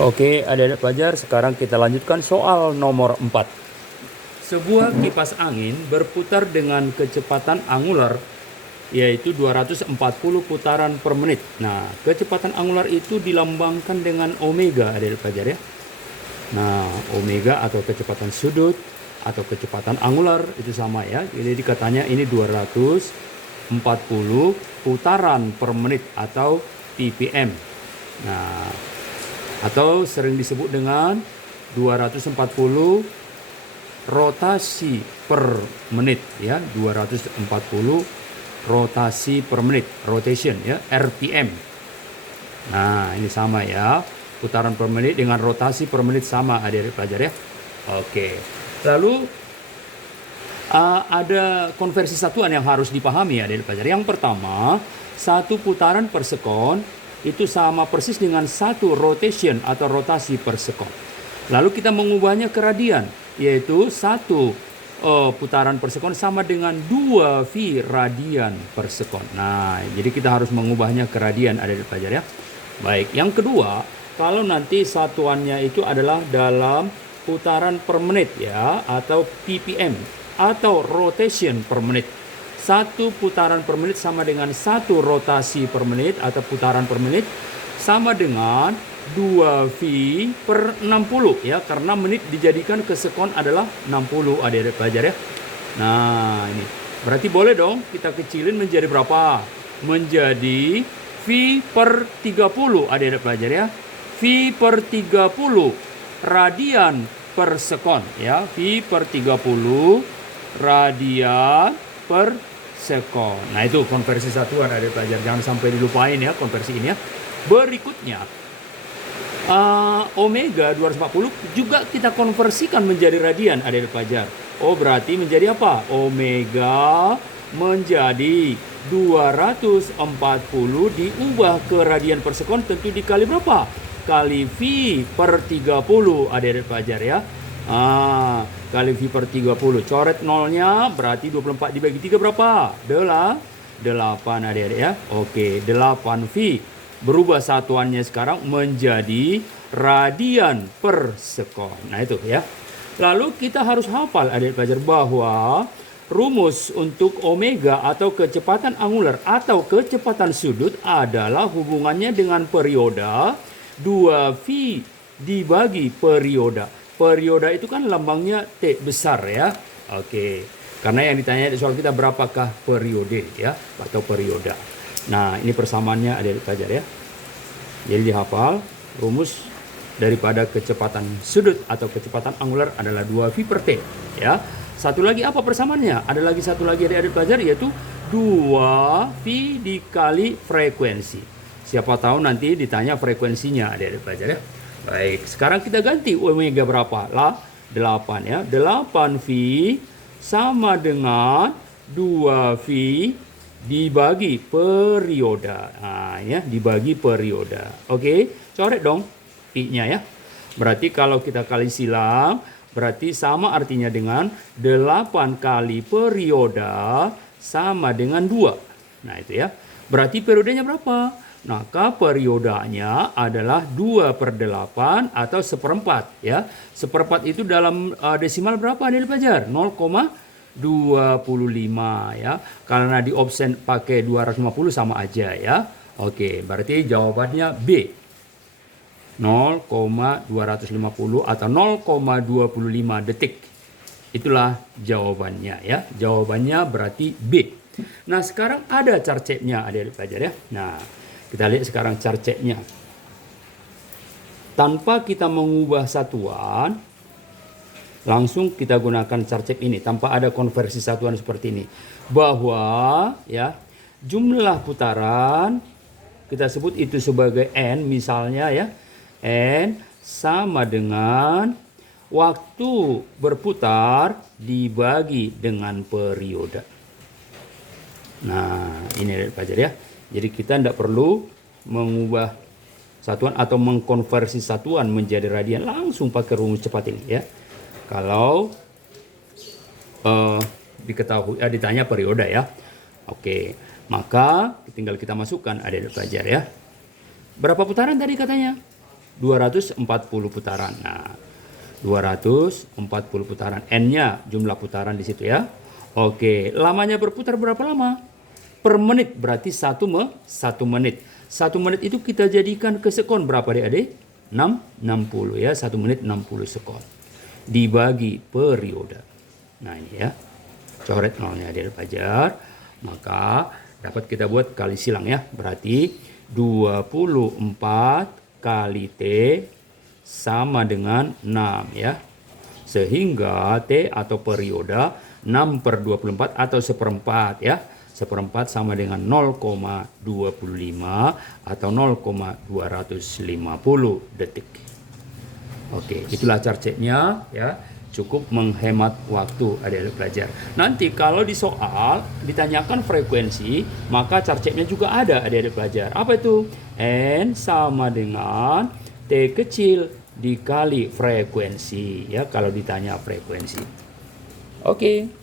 Oke, adik-adik pelajar, sekarang kita lanjutkan soal nomor 4. Sebuah kipas angin berputar dengan kecepatan angular yaitu 240 putaran per menit. Nah, kecepatan angular itu dilambangkan dengan omega, adik-adik pelajar ya. Nah, omega atau kecepatan sudut atau kecepatan angular itu sama ya. Jadi katanya ini 240 putaran per menit atau ppm. Nah, atau sering disebut dengan 240 rotasi per menit ya, 240 rotasi per menit, rotation ya, RPM. Nah, ini sama ya, putaran per menit dengan rotasi per menit sama, adik-adik pelajar ya. Oke. Lalu ada konversi satuan yang harus dipahami ya, adik-adik pelajar. Yang pertama, satu putaran per sekon itu sama persis dengan satu rotation atau rotasi per sekon. Lalu kita mengubahnya ke radian, yaitu satu putaran per sekon sama dengan 2 V radian per sekon. Nah, jadi kita harus mengubahnya ke radian, adik-adik pelajar ya. Baik, yang kedua, kalau nanti satuannya itu adalah dalam putaran per menit ya, atau ppm atau rotation per menit. Satu putaran per menit sama dengan satu rotasi per menit atau putaran per menit sama dengan 2V per 60 ya, karena menit dijadikan ke sekon adalah 60, adik-adik pelajar ya. Nah, ini berarti boleh dong kita kecilin menjadi berapa? Menjadi V per 30, adik-adik pelajar ya. V per 30 radian per sekon ya. V per 30 radian per sekon. Nah, itu konversi satuan, adik pelajar. Jangan sampai dilupain ya konversi ini ya. Berikutnya, omega 240 juga kita konversikan menjadi radian, adik pelajar. Oh, berarti menjadi apa? Omega menjadi 240 diubah ke radian per sekon, tentu dikali berapa? Kali V per 30, adik-adik pelajar ya. Kali V per 30. Coret nolnya, berarti 24 dibagi 3 berapa? 8, adik-adik ya. Oke, 8V. Berubah satuannya sekarang menjadi radian per sekon. Nah, itu ya. Lalu kita harus hafal, adik pelajar, bahwa rumus untuk omega atau kecepatan angular atau kecepatan sudut adalah hubungannya dengan perioda 2V dibagi perioda. Perioda itu kan lambangnya T besar ya. Oke. Karena yang ditanya di soal kita berapakah periode ya, atau perioda. Nah, ini persamaannya ada pelajar ya. Jadi dihafal, rumus daripada kecepatan sudut atau kecepatan angular adalah 2V per T ya. Satu lagi apa persamaannya? Ada lagi satu lagi adik-adik pelajar, yaitu 2V dikali frekuensi. Siapa tahu nanti ditanya frekuensinya, adik-adik pelajar ya. Baik, sekarang kita ganti omega berapa? Lah 8 ya. 8V sama dengan 2V dibagi perioda. Nah, ya, dibagi perioda. Oke, coret dong I-nya ya. Berarti kalau kita kali silang, berarti sama artinya dengan 8 kali perioda sama dengan 2. Nah, itu ya. Berarti periodenya berapa? Maka periodanya adalah 2 per 8 atau seperempat ya. Seperempat itu dalam desimal berapa, adik pelajar? 0,25 ya. Karena di option pakai 250 sama aja ya. Oke, berarti jawabannya B. 0,250 atau 0,25 detik. Itulah jawabannya ya. Jawabannya berarti B. Nah, sekarang ada carceknya, adik-adik pelajar ya. Nah, kita lihat sekarang carceknya. Tanpa kita mengubah satuan, langsung kita gunakan carcek ini tanpa ada konversi satuan seperti ini. Bahwa ya, jumlah putaran kita sebut itu sebagai N misalnya ya. N sama dengan waktu berputar dibagi dengan periode. Nah, ini adik pelajar ya. Jadi kita tidak perlu mengubah satuan atau mengkonversi satuan menjadi radian, langsung pakai rumus cepat ini ya. Kalau diketahui ditanya periode ya. Oke, maka tinggal kita masukkan, adik-adik pelajar ya. Berapa putaran tadi katanya? 240 putaran. Nah, 240 putaran. N-nya jumlah putaran di situ ya. Oke, lamanya berputar berapa lama? Per menit, berarti 1 menit. 1 menit itu kita jadikan ke sekon berapa adik-adik? 60 ya, 1 menit 60 sekon. Dibagi periode. Nah ini ya, coret nolnya adik pelajar. Maka dapat kita buat kali silang ya. Berarti 24 kali T sama dengan 6 ya. Sehingga T atau periode 6/24 atau seperempat ya. Seperempat sama dengan 0,25 atau 0,250 detik. Oke, itulah carceknya ya. Cukup menghemat waktu adik-adik pelajar. Nanti kalau di soal ditanyakan frekuensi, maka carceknya juga ada adik-adik pelajar. Apa itu? N sama dengan T kecil dikali frekuensi ya kalau ditanya frekuensi. Oke.